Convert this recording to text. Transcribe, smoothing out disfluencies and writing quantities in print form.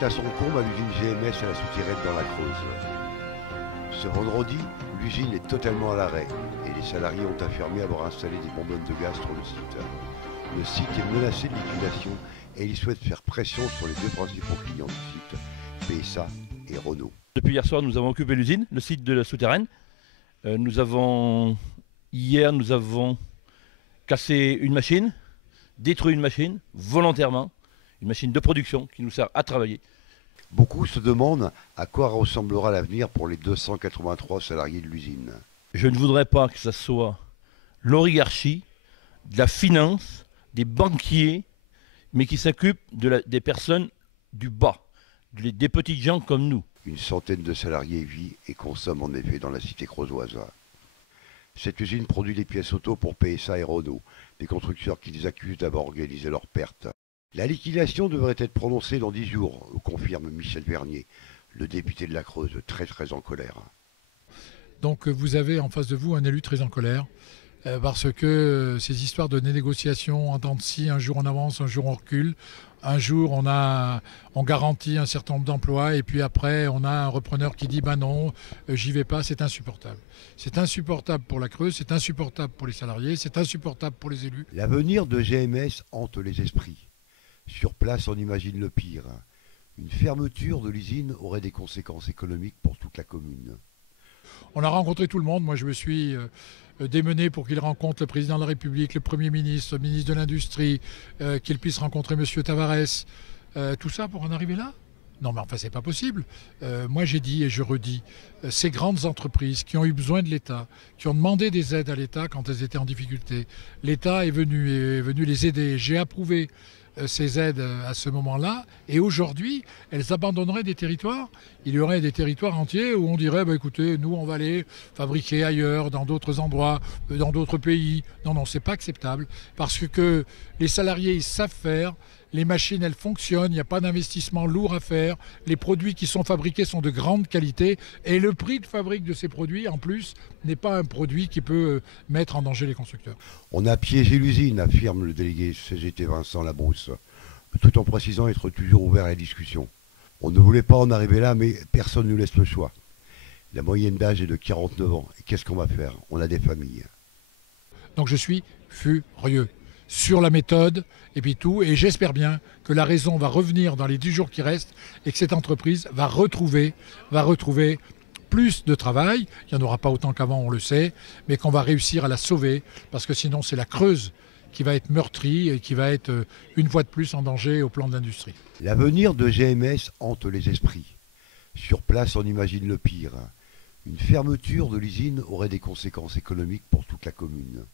est à son comble à l'usine GMS à la Souterraine dans la Creuse. Ce vendredi, l'usine est totalement à l'arrêt et les salariés ont affirmé avoir installé des bonbonnes de gaz sur le site. Le site est menacé de liquidation et ils souhaitent faire pression sur les deux principaux clients du site, PSA et Renault. Depuis hier soir, nous avons occupé l'usine, le site de la Souterraine. Hier, nous avons cassé une machine, détruit une machine volontairement, une machine de production qui nous sert à travailler. Beaucoup se demandent à quoi ressemblera l'avenir pour les 283 salariés de l'usine. Je ne voudrais pas que ce soit l'oligarchie, de la finance, des banquiers, mais qui s'occupent des personnes du bas, des petits gens comme nous. Une centaine de salariés vit et consomme en effet dans la cité creusoise. Cette usine produit des pièces auto pour PSA et Renault, des constructeurs qui les accusent d'avoir organisé leurs pertes. La liquidation devrait être prononcée dans 10 jours, confirme Michel Vernier, le député de la Creuse, très en colère. Donc vous avez en face de vous un élu très en colère, parce que ces histoires de négociations en dents de scie, un jour on avance, un jour on recule, un jour on garantit un certain nombre d'emplois et puis après on a un repreneur qui dit ben non, j'y vais pas, c'est insupportable. C'est insupportable pour la Creuse, c'est insupportable pour les salariés, c'est insupportable pour les élus. L'avenir de GMS hante les esprits. Sur place, on imagine le pire. Une fermeture de l'usine aurait des conséquences économiques pour toute la commune. On a rencontré tout le monde. Moi, je me suis démené pour qu'il rencontre le président de la République, le Premier ministre, le ministre de l'Industrie, qu'il puisse rencontrer M. Tavares. Tout ça pour en arriver là? Non, mais enfin, c'est pas possible. Moi, j'ai dit et je redis, ces grandes entreprises qui ont eu besoin de l'État, qui ont demandé des aides à l'État quand elles étaient en difficulté, l'État est venu les aider. J'ai approuvé ces aides à ce moment-là, et aujourd'hui, elles abandonneraient des territoires. Il y aurait des territoires entiers où on dirait, bah, écoutez, nous, on va aller fabriquer ailleurs, dans d'autres endroits, dans d'autres pays. Non, c'est pas acceptable, parce que les salariés, ils savent faire, les machines, elles fonctionnent, il n'y a pas d'investissement lourd à faire, les produits qui sont fabriqués sont de grande qualité, et le prix de fabrique de ces produits, en plus, n'est pas un produit qui peut mettre en danger les constructeurs. On a piégé l'usine, affirme le délégué CGT Vincent Labrousse, tout en précisant être toujours ouvert à la discussion. On ne voulait pas en arriver là, mais personne ne nous laisse le choix. La moyenne d'âge est de 49 ans, et qu'est-ce qu'on va faire? On a des familles. Donc je suis furieux sur la méthode et puis tout, et j'espère bien que la raison va revenir dans les 10 jours qui restent et que cette entreprise va retrouver plus de travail. Il n'y en aura pas autant qu'avant, on le sait, mais qu'on va réussir à la sauver, parce que sinon c'est la Creuse qui va être meurtrie et qui va être une fois de plus en danger au plan de l'industrie. L'avenir de GMS hante les esprits. Sur place, on imagine le pire. Une fermeture de l'usine aurait des conséquences économiques pour toute la commune.